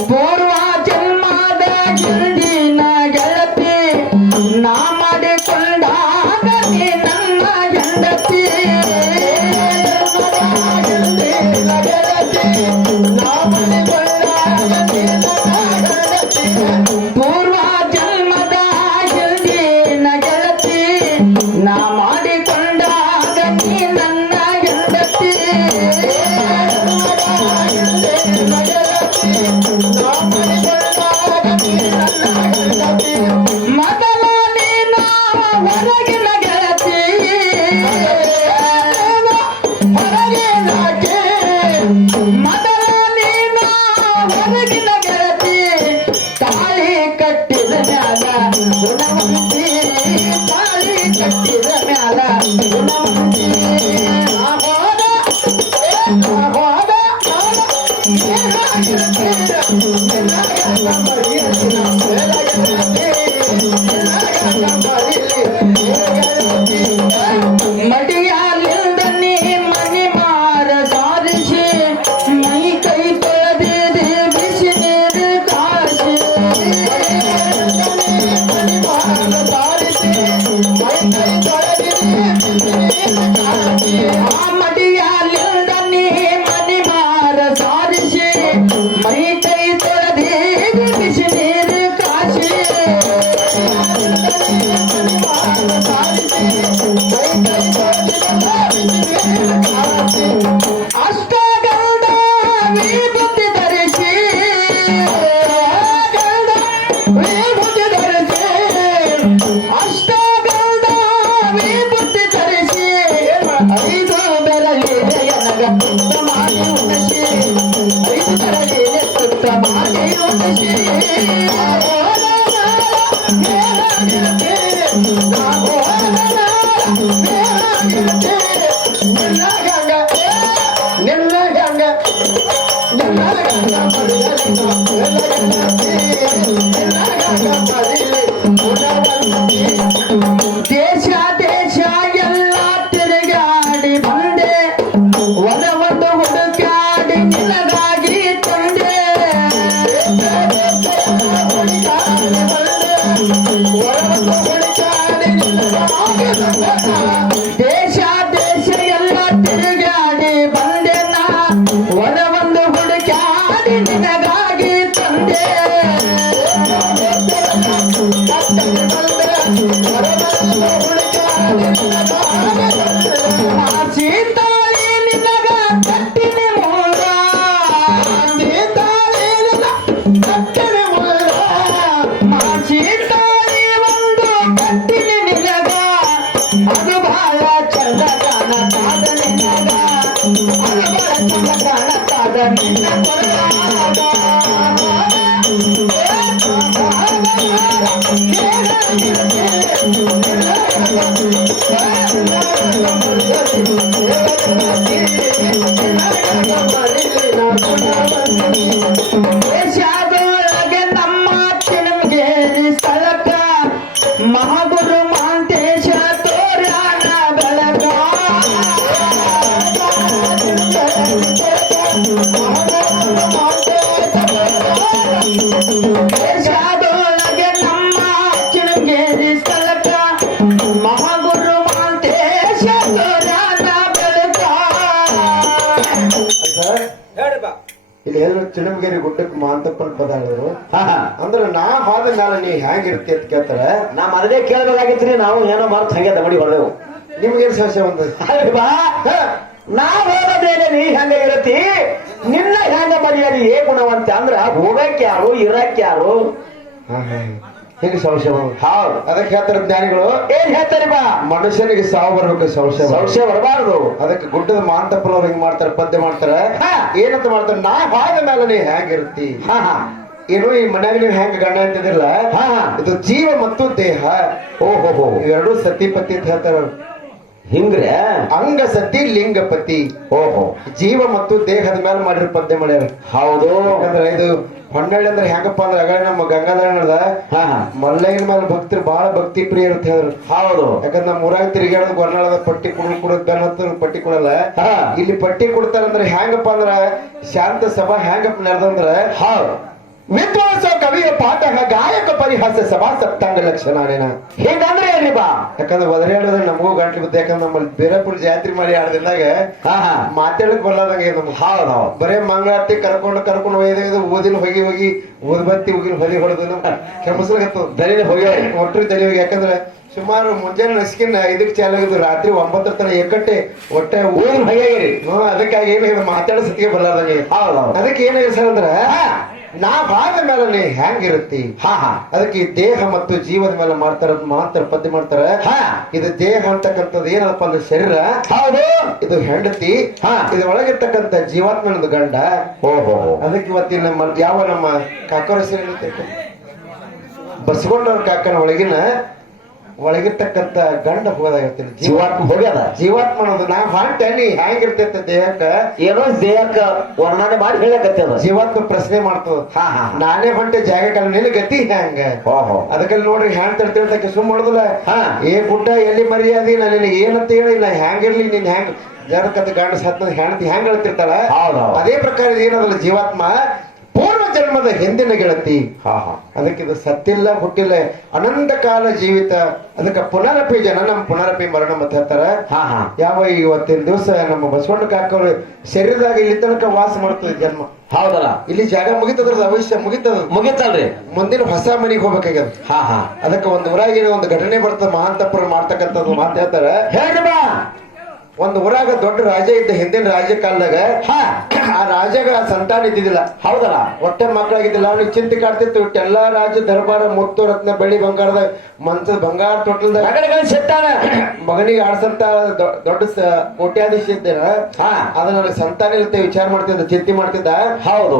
ಪೂರ್ವ ಜನ್ಮದ ಗೆಳತಿನ ಗೆಳತಿ ನಾ ಮಾಡಿಕೊಂಡಾಗ ನೀ ನನ್ನ ಹೆಂಡತಿ ಪೂರ್ವ ಜನ್ಮದ ಗೆಳತಿನ ಗೆಳತಿ ನಾ ಮಾಡಿಕೊಂಡಾಗ ನೀ ನನ್ನ ಹೆಂಡತಿ ಮೊದಲ ನೀನ ಹೊರಗಿನ ಗೆಳತಿ ಮೊದಲ ನೀನ ಹೊರಗಿನ ಗೆಳತಿ ತಾಳಿ ಕಟ್ಟಿದ ಮ್ಯಾಲ ಗುಣವಂತಿ ತಾಳಿ ಕಟ್ಟಿದ ಮ್ಯಾಲ ಗುಣವಂತಿ ಮಡಿಯಾಲಿಂದ ನೀ ಮನಿ ಮಾರ ಸಾರಿಸಿ ಮೈ ಕೈ ತೊಳೆದಿದೆ ಬಿಸಿ ನೀರು ಕಾಸಿ ಆ ಮಡಿಯಾಲಿಂದ ನೀ ಮನಿ ಮಾರ ಸಾರಿಸಿ ಮೈ ಕೈ ತೊಳೆದಿದೆ ಬಿಸಿ ನೀರು ಕಾಸಿ ಅಷ್ಟಗಂಧ ವಿಭೂತಿ ಧರಿಸಿ ವಿಭೂತಿ ಧರಿಸಿ ಅಷ್ಟಗಂಧ ವಿಭೂತಿ ಧರಿಸಿ ಐದು ಬೆರಳಿ ನನಗ ತುತ್ತ ಮಾಡಿ ಉಣಿಸಿ ಐದು ಬೆರಳಿ ತುತ್ತ ಮಾಡಿ ಉಣಿಸಿ ದೇಶ ದೇಶ ಎಲ್ಲ ತಿರುಗಾಡಿ ಬಂದೆ ಒಂದು ಹುಡುಕಾಡಿ ನಿನಗಾಗಿ ತಂದೆ ದೇಶ ದೇಶ ಎಲ್ಲ ತಿರುಗಾಡಿ ಬಂದೆ ನಾ ಒಂದು ಹುಡುಕಾಡಿ ನಿನಗಾಗಿ ತಂದೆ ಸೀತಾಳಿ ನಿನಗ ಕಟ್ಟಿನ ಮೂಲ ಸೀತಾಳಿ ಕಟ್ಟಿನ ಮೂಲ ಸೀತಾಳಿ ಒಂದು ಕಟ್ಟಿನ ನಿನಗ ಅದು ಬಹಳ ಚಂದ ಕಾಣತಾದ ನಿನಗ ಅದು ಬಹಳ ಚಂದ ಕಾಣತಾದ ನಿನ್ನ ದೇಶದೊಳಗೆ ನಮ್ಮ ಚಿಲುಮಗೇರಿ ಸ್ಥಳಕ್ಕ ಮಹಾಗುರು ಮಾಂತೇಶ ತೋರಣ ಬೆಳಕ ದೇಶದೊಳಗೆ ನಮ್ಮ ಚಿಲುಮಗೇರಿ ಸ್ಥಳಕ್ಕ ಮಹಾಗುರು ಮಾಂತೇಶ ತೋರಣ ಬೆಳಕ ಇಲ್ಲಿ ಏನು ಚಿಣಮಗೇರಿ ಗುಡ್ಡಕ್ಕೆ ಮಾಂತಪ್ಪನ ಪದ ಹೇಳಿದ್ರು ಅಂದ್ರೆ ನಾ ಹೋದ ಮೇಲೆ ನೀ ಹೆಂಗಿರ್ತಿ ಅಂತ ಕೇಳ್ತಾರ ನಾ ಮರದೇ ಕೇಳಬೇಕಾಗಿತ್ರಿ ನಾವು ಏನೋ ಮಾರ್ತ್ ಹಂಗೆ ದಮಡಿ ಹೊಡೆವು ನಿಮ್ಗೇನ್ ಸಮಸ್ಯೆ ಬಂದ ನಾ ಹೋಗೋದೇನೆ ನೀ ಹೆಂಗ ಇರತಿ ನಿನ್ನ ಹೆಂಗ ಮರ್ಯಾದೆ ಏ ಗುಣವಂತ ಅಂದ್ರ ಹೋಗಕ್ ಯಾರು ಇರಕ್ ಯಾರು ಹಿಂಗೆ ಸಂಶಯ ಬರೋದು. ಹೌದು. ಅದಕ್ಕೆ ಹೇಳ್ತಾರೆ ಜ್ಞಾನಿಗಳು, ಏನ್ ಹೇಳ್ತಾರೆ ಬಾ? ಮನುಷ್ಯನಿಗೆ ಸಾವು ಬರ್ಬೇಕು, ಸಂಶಯ ಬರೋದು. ಸಂಶಯ ಬರಬಾರದು. ಅದಕ್ಕೆ ಗುಡ್ಡದ ಮಾಂತಪ್ಪನವ್ರು ಹಿಂಗ್ ಮಾಡ್ತಾರೆ, ಪದ್ಯ ಮಾಡ್ತಾರೆ. ಹಾ. ಏನಂತ ಮಾಡ್ತಾರೆ, ನಾ ಹಾದ ಮೇಲೆ ನೀ ಹೆಂಗಿರ್ತಿ, ಹಾ ಹಾ ಏನು ಈ ಮನ್ಯಾಗ ನೀವು ಹೆಂಗ ಗಂಡ ಅಂತಿದಿಲ್ಲ, ಹಾ ಹಾ ಇದು ಜೀವ ಮತ್ತು ದೇಹ ಓಹೋ ಇವೆರಡು ಸತಿಪತಿ ಅಂತ ಹೇಳ್ತಾರ. ಹಿಂಗ್ರೆ. ಅಂಗ ಸತಿ ಲಿಂಗಪತಿ. ಓಹೋ. ಜೀವ ಮತ್ತು ದೇಹದ ಮೇಲೆ ಮಾಡಿರೋ ಪದ್ಯ ಮಾಡ್ಯಾರ. ಹೌದು. ಯಾಕಂದ್ರೆ ಇದು ಹೊನ್ನಳ್ಳಿ ಅಂದ್ರೆ ಹೆಂಗಪ್ಪ ಅಂದ್ರೆ ಅಗಳ ನಮ್ಮ ಗಂಗಾಧರನದ ಹಾ ಹಾ ಮಲ್ಲಯ್ಯನ ಮೇಲೆ ಭಕ್ತರು ಬಹಳ ಭಕ್ತಿ ಪ್ರಿಯ ಅಂತ ಹೇಳಿದ್ರು. ಹೌದು. ಯಾಕಂದ್ರೆ ನಮ್ಮ ಊರಾಗ ತಿರುಗಾಡೋದು ಗೊರ್ನಾಳದ ಪಟ್ಟಿ ಕುಡದ್ ಬೆನ್ನ ಪಟ್ಟಿ ಕೊಡಲ್ಲ. ಹಾ. ಇಲ್ಲಿ ಪಟ್ಟಿ ಕೊಡ್ತಾರಂದ್ರೆ ಹೆಂಗಪ್ಪ ಅಂದ್ರ ಶಾಂತ ಸಭಾ ಹೆಂಗಪ್ಪ ನಡೆದಂದ್ರ, ಹೌದು. ವಿದ್ವಾಂಸ ಕವಿಯ ಪಾಠ ಗಾಯಕ ಪರಿಹಾಸ ಸಭಾ ಸಪ್ತಾಂಗ ಲಕ್ಷಣಾನೇನ. ಹಿಂಗಂದ್ರೆ ಏನ್ರಿ ಬಾ? ಯಾಕಂದ್ರೆ ಒದರಾಡೋದ್ರೆ ನಮಗೂ ಗಂಟ್ಲು ಬಿದ್ದ. ಯಾಕಂದ್ರೆ ನಮ್ಮಲ್ಲಿ ಬೇರೆಪುರ ಜಾತ್ರೆ ಮಾಡಿ ಆಡದಿಂದಾಗ ಹಾ ಹಾ ಮಾತಾಡಕ್ ಬರಲಾದಂಗೆ ನಮ್ಗೆ. ಹೌದು ಹೌದು. ಬರೇ ಮಂಗಳಾರತಿ ಕರ್ಕೊಂಡು ಒಯ್ದು ಓದಿನ ಹೋಗಿ ಓದ್ಬತ್ತಿ ಹೋಗಿ ಹೊಲಿ ಹೊಡೆದು ಕೆಮ್ಮಸ್ಲಾಗತ್ತು. ದರಿನ ಹೋಗ್ಯಾವ. ಒಟ್ಟರು ತಲೆ ಹೋಗಿ. ಯಾಕಂದ್ರೆ ಸುಮಾರು ಮುಂಜಾನೆ ನಸ್ಕಿನ 5ಕ್ಕೆ ಚಾಲು ಆಗಿದ್ದು, ರಾತ್ರಿ 9 ತನ ಎಕ್ಕಟ್ಟೆ ಒಟ್ಟೆ ಊರಿನ ಹೊಯ್ಯಾಗಿರಿ. ಅದಕ್ಕಾಗಿ ಏನಾಗಿದೆ, ಮಾತಾಡೋ ಸತಿಗೆ ಬರಲಾದಂಗೆ. ಹೌದು. ಅದಕ್ಕೆ ಏನಾಗಿದೆ ಸರ್ ಅಂದ್ರ, ನಾ ಬಾದ ಮೇಲೆ ನೀ ಹೆಂಗಿರುತ್ತಿ. ಹಾ ಹಾ ಅದಕ್ಕೆ ಈ ದೇಹ ಮತ್ತು ಜೀವದ ಮೇಲೆ ಮಾಡ್ತಾರ ಪದ್ಯ ಮಾಡ್ತಾರ. ಹಾ. ಇದು ದೇಹ ಅಂತಕ್ಕಂಥದ್ದು ಏನಪ್ಪ ಅಂದ್ರೆ ಶರೀರ. ಹೌದು. ಇದು ಹೆಂಡತಿ. ಹಾ. ಇದು ಒಳಗಿರ್ತಕ್ಕಂಥ ಜೀವಾತ್ಮನದು ಗಂಡ. ಓಹೋ. ಅದಕ್ಕೆ ಇವತ್ತಿನ ನಮ್ಮ ಕಾಕೋರ ಬಸಗೊಂಡವ್ರ ಕಾಕನ ಒಳಗಿರ್ತಕ್ಕಂಥ ಗಂಡ ಹೋಗೋದಾಗಿರ್ತೀನಿ. ಜೀವಾತ್ಮ ಹೋಗ್ಯದ. ಜೀವಾತ್ಮ ಅನ್ನೋದು ನಾ ಹೊಂಟೆ ನೀ ಹೆಂಗಿರ್ತೈತೆ ದೇಹಕ್ಕ, ಏನೋ ದೇಹಕ್ಕ ವರ್ಣನೆ ಮಾಡಿ ಹೇಳಕತ್ತದ. ಜೀವಾತ್ಮ ಪ್ರಶ್ನೆ ಮಾಡ್ತದ. ಹಾ ಹಾ ನಾನೇ ಹೊಂಟೆ ಜಾಗಕ್ಕಲ್ಲ, ನಿನ್ನ ಗತಿ ಹೆಂಗ. ಓಹೋ. ಅದಕ್ಕೆ ನೋಡ್ರಿ ಹ್ಯಾಂಗ್ ತರ್ತಿರ್ತಕ್ಕೆ ಸುಮ್ ಮಾಡುದಿಲ್ಲ. ಹಾ. ಏ ಗುಡ್ಡ ಎಲ್ಲಿ ಮರ್ಯಾದಿ, ನಾನು ನಿನಗೆ ಏನಂತ ಹೇಳಿ, ನಾ ಹೆಂಗಿರ್ಲಿ, ನೀನ್ ಹೆಂಗ್ ಜನಕಂತ ಗಂಡ ಸತ್ತ ಹೆಂಡತಿ ಹೆಂಗ್ ಹೇಳ್ತಿರ್ತಾಳ, ಹೌದು. ಅದೇ ಪ್ರಕಾರ ಏನದಲ್ಲ ಜೀವಾತ್ಮ ಪೂರ್ವ ಜನ್ಮದ ಹಿಂದಿನ ಗೆಳತಿ. ಹಾ ಹಾ ಅದಕ್ಕೆ ಇದು ಸತ್ತಿಲ್ಲ ಹುಟ್ಟಿಲ್ಲ, ಅನಂತ ಕಾಲ ಜೀವಿತ. ಅದಕ್ಕೆ ಪುನರಪಿ ಜನನಂ ಪುನರಪಿ ಮರಣ ಅಂತ ಹೇಳ್ತಾರ. ಹಾ ಹಾ ಯಾವ ಇವತ್ತಿನ ದಿವಸ ನಮ್ಮ ಬಸವಣ್ಣ ಕಾಕವ್ರು ಶರೀರದಾಗ ಇಲ್ಲಿ ತನಕ ವಾಸ ಮಾಡ್ತದೆ ಜನ್ಮ. ಹೌದಲ್ಲ. ಇಲ್ಲಿ ಜಾಗ ಮುಗಿತದ್ರದ ಅವಶ್ಯ ಮುಗಿತದ, ಮುಗಿತಲ್ರಿ. ಮುಂದಿನ ಹೊಸ ಮನೆಗೆ ಹೋಗ್ಬೇಕಾಗ್ಯದ. ಹಾ ಹಾ ಅದಕ್ಕೆ ಒಂದು ಊರಾಗಿನ ಒಂದು ಘಟನೆ ಬರ್ತದೆ, ಮಹಾಂತಪ್ಪರು ಮಾಡ್ತಕ್ಕಂಥದ್ದು ಮಾತು ಹೇಳ್ತಾರೆ. ಹೇಳ್ರಿ ಬಾ. ಒಂದು ಊರಾಗ ದೊಡ್ಡ ರಾಜ ಇದ್ದ, ಹಿಂದಿನ ರಾಜ್ಯ ಕಾಲದಾಗ. ಹಾ. ಆ ರಾಜಾಗ ಸಂತಾನ ಇದ್ದಿದ್ದಿಲ್ಲ. ಹೌದಲ್ಲ. ಹೊಟ್ಟೆ ಮಕ್ಕಳಾಗಿದ್ದಿಲ್ಲ. ಅವ್ನಿಗೆ ಚಿಂತೆ ಕಾಡ್ತಿತ್ತು. ಎಲ್ಲಾ ರಾಜ್ಯ ದರ್ಬಾರ ಮುತ್ತು ರತ್ನ ಬೆಳ್ಳಿ ಬಂಗಾರದ ಮಂಚದ ಬಂಗಾರ ತೊಟ್ಟಲ್ದಾಗ ಮಗನಿಗೆ ಸಿಟ್ಟಾನ. ಮಗನಿಗೆ ಆಡ್ಸಂತ ದೊಡ್ಡ ಕೋಟ್ಯಾಧೀಶ ಇದ್ದೇನ. ಹಾ. ಅದ ನನಗೆ ಸಂತಾನ ಇರುತ್ತೆ ವಿಚಾರ ಮಾಡ್ತಿದ್ದ, ಚಿಂತೆ ಮಾಡ್ತಿದ್ದ. ಹೌದು.